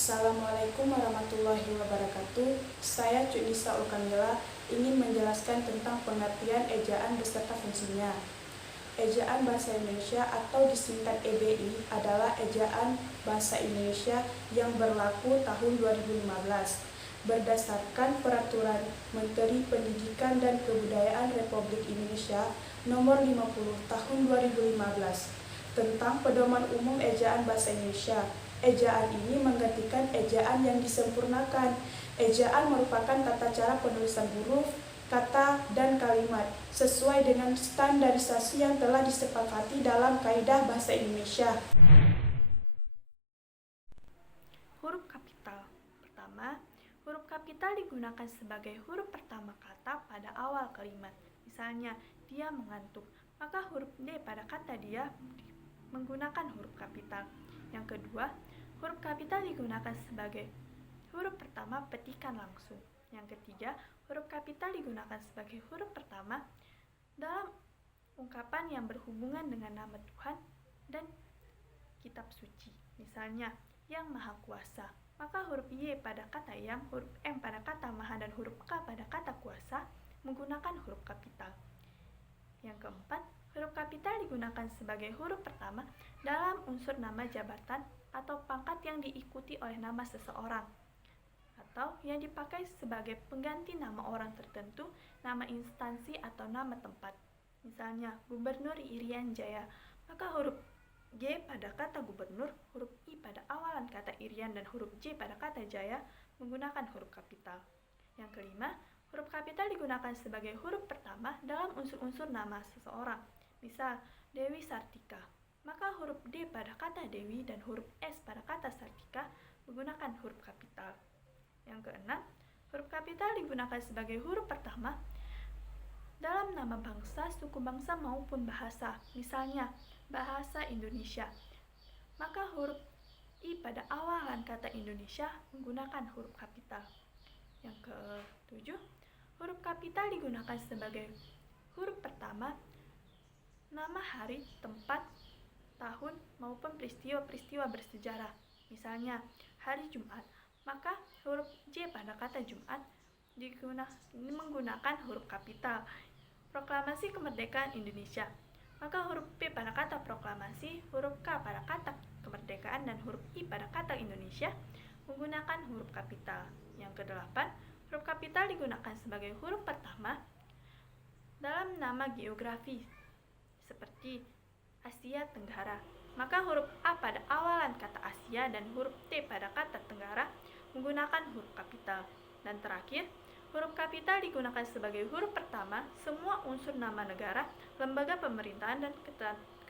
Assalamualaikum warahmatullahi wabarakatuh. Saya Cunisa Ulkamila ingin menjelaskan tentang pengertian ejaan beserta fungsinya. Ejaan Bahasa Indonesia atau disingkat EBI adalah ejaan Bahasa Indonesia yang berlaku tahun 2015 berdasarkan Peraturan Menteri Pendidikan dan Kebudayaan Republik Indonesia Nomor 50 Tahun 2015 tentang Pedoman Umum Ejaan Bahasa Indonesia. Ejaan ini menggantikan ejaan yang disempurnakan. Ejaan merupakan tata cara penulisan huruf, kata, dan kalimat sesuai dengan standarisasi yang telah disepakati dalam Kaidah Bahasa Indonesia. Huruf kapital. Pertama, huruf kapital digunakan sebagai huruf pertama kata pada awal kalimat. Misalnya, dia mengantuk, maka huruf D pada kata dia menggunakan huruf kapital. Yang kedua, huruf kapital digunakan sebagai huruf pertama petikan langsung. Yang ketiga, huruf kapital digunakan sebagai huruf pertama dalam ungkapan yang berhubungan dengan nama Tuhan dan kitab suci. Misalnya, yang Maha Kuasa. Maka huruf Y pada kata yang, huruf M pada kata Maha, dan huruf K pada kata Kuasa menggunakan huruf kapital. Yang keempat, huruf kapital digunakan sebagai huruf pertama dalam unsur nama jabatan atau pangkat yang diikuti oleh nama seseorang, atau yang dipakai sebagai pengganti nama orang tertentu, nama instansi atau nama tempat. Misalnya, Gubernur Irian Jaya, maka huruf G pada kata gubernur, huruf I pada awalan kata Irian, dan huruf J pada kata Jaya menggunakan huruf kapital. Yang kelima, huruf kapital digunakan sebagai huruf pertama dalam unsur-unsur nama seseorang. Misal, Dewi Sartika, maka huruf D pada kata Dewi dan huruf S pada kata Sartika menggunakan huruf kapital. Yang keenam, huruf kapital digunakan sebagai huruf pertama dalam nama bangsa, suku bangsa maupun bahasa. Misalnya, bahasa Indonesia, maka huruf I pada awalan kata Indonesia menggunakan huruf kapital. Yang ketujuh, huruf kapital digunakan sebagai huruf pertama nama hari, tempat, tahun, maupun peristiwa-peristiwa bersejarah. Misalnya, hari Jumat, maka huruf J pada kata Jumat menggunakan huruf kapital. Proklamasi Kemerdekaan Indonesia, maka huruf P pada kata proklamasi, huruf K pada kata kemerdekaan, dan huruf I pada kata Indonesia menggunakan huruf kapital. Yang kedelapan, huruf kapital digunakan sebagai huruf pertama dalam nama geografi seperti Asia Tenggara, maka huruf A pada awalan kata Asia dan huruf T pada kata Tenggara menggunakan huruf kapital. Dan terakhir, huruf kapital digunakan sebagai huruf pertama semua unsur nama negara, lembaga pemerintahan, dan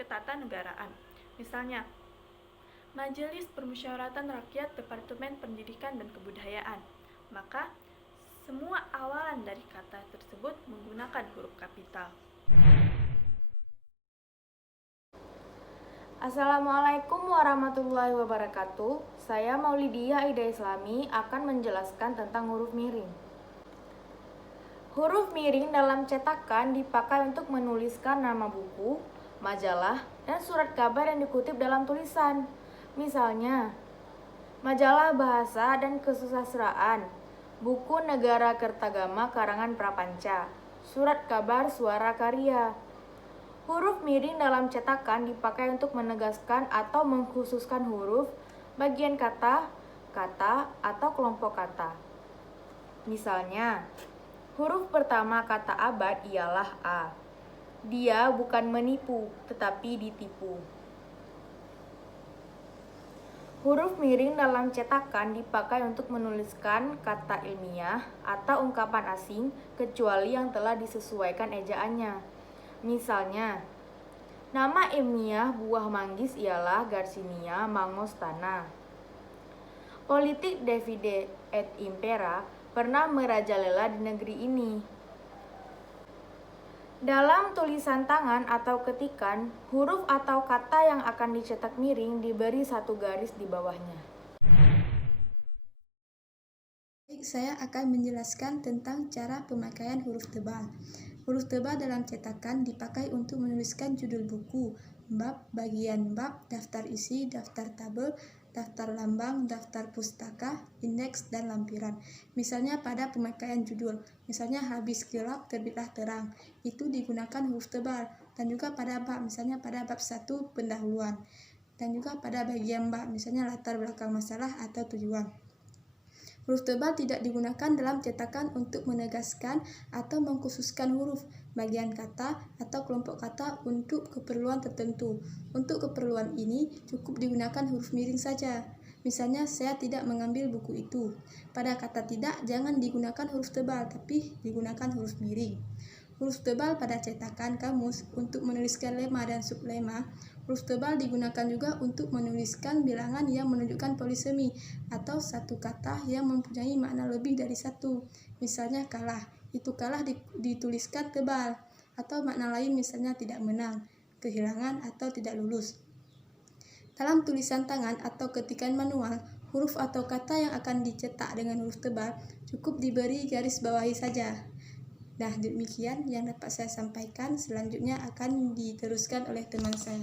ketatanegaraan. Misalnya, Majelis Permusyawaratan Rakyat Departemen Pendidikan dan Kebudayaan, maka semua awalan dari kata tersebut menggunakan huruf kapital. Assalamualaikum warahmatullahi wabarakatuh. Saya Maulidia Aida Islami akan menjelaskan tentang huruf miring. Huruf miring dalam cetakan dipakai untuk menuliskan nama buku, majalah, dan surat kabar yang dikutip dalam tulisan. Misalnya, majalah Bahasa dan Kesusastraan, buku Negara Kertagama karangan Prapanca, surat kabar Suara Karya. Huruf miring dalam cetakan dipakai untuk menegaskan atau mengkhususkan huruf, bagian kata, atau kelompok kata. Misalnya, huruf pertama kata abad ialah A. Dia bukan menipu, tetapi ditipu. Huruf miring dalam cetakan dipakai untuk menuliskan kata ilmiah atau ungkapan asing kecuali yang telah disesuaikan ejaannya. Misalnya, nama ilmiah buah manggis ialah Garcinia mangostana. Politik Divide et Impera pernah merajalela di negeri ini. Dalam tulisan tangan atau ketikan, huruf atau kata yang akan dicetak miring diberi satu garis di bawahnya. Saya akan menjelaskan tentang cara pemakaian huruf tebal. Huruf tebal dalam cetakan dipakai untuk menuliskan judul buku, bab, bagian bab, daftar isi, daftar tabel, daftar lambang, daftar pustaka, indeks, dan lampiran. Misalnya pada pemakaian judul, misalnya habis gelap terbitlah terang, itu digunakan huruf tebal. Dan juga pada bab, misalnya pada bab 1 pendahuluan. Dan juga pada bagian bab, misalnya latar belakang masalah atau tujuan. Huruf tebal tidak digunakan dalam cetakan untuk menegaskan atau mengkhususkan huruf, bagian kata, atau kelompok kata untuk keperluan tertentu. Untuk keperluan ini cukup digunakan huruf miring saja. Misalnya, saya tidak mengambil buku itu. Pada kata tidak, jangan digunakan huruf tebal, tapi digunakan huruf miring. Huruf tebal pada cetakan kamus untuk menuliskan lema dan sublema. Huruf tebal digunakan juga untuk menuliskan bilangan yang menunjukkan polisemi atau satu kata yang mempunyai makna lebih dari satu. Misalnya kalah, itu kalah dituliskan tebal. Atau makna lain misalnya tidak menang, kehilangan, atau tidak lulus. Dalam tulisan tangan atau ketikan manual, huruf atau kata yang akan dicetak dengan huruf tebal cukup diberi garis bawahi saja. Nah, demikian yang dapat saya sampaikan. Selanjutnya akan diteruskan oleh teman saya.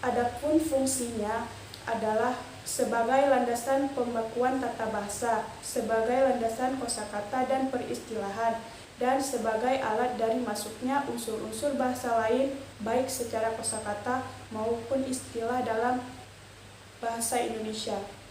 Adapun fungsinya adalah sebagai landasan pembakuan tata bahasa, sebagai landasan kosakata dan peristilahan, dan sebagai alat dari masuknya unsur-unsur bahasa lain baik secara kosakata maupun istilah dalam bahasa Indonesia.